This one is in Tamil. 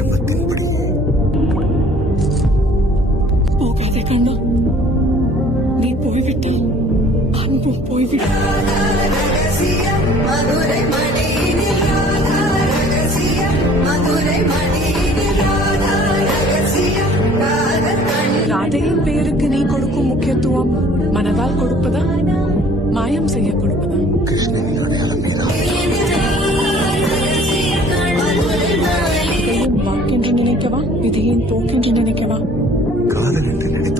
தர்மத்தின்படி. போகாதே கண்ணா, நீ போய்விட்டால் அன்பும் போய்விட்டால். ராதையின் பெயருக்கு நீ கொடுக்கும் முக்கியத்துவம் மனதால் கொடுப்பதா, மாயம் செய்ய கொடுப்பதா? கிருஷ்ணனின் அடையாளம் நீதான். வாக்கென்று நினைக்கவா, விதியின் போக்கென்று நினைக்கவா? காதல் என்று நினைத்து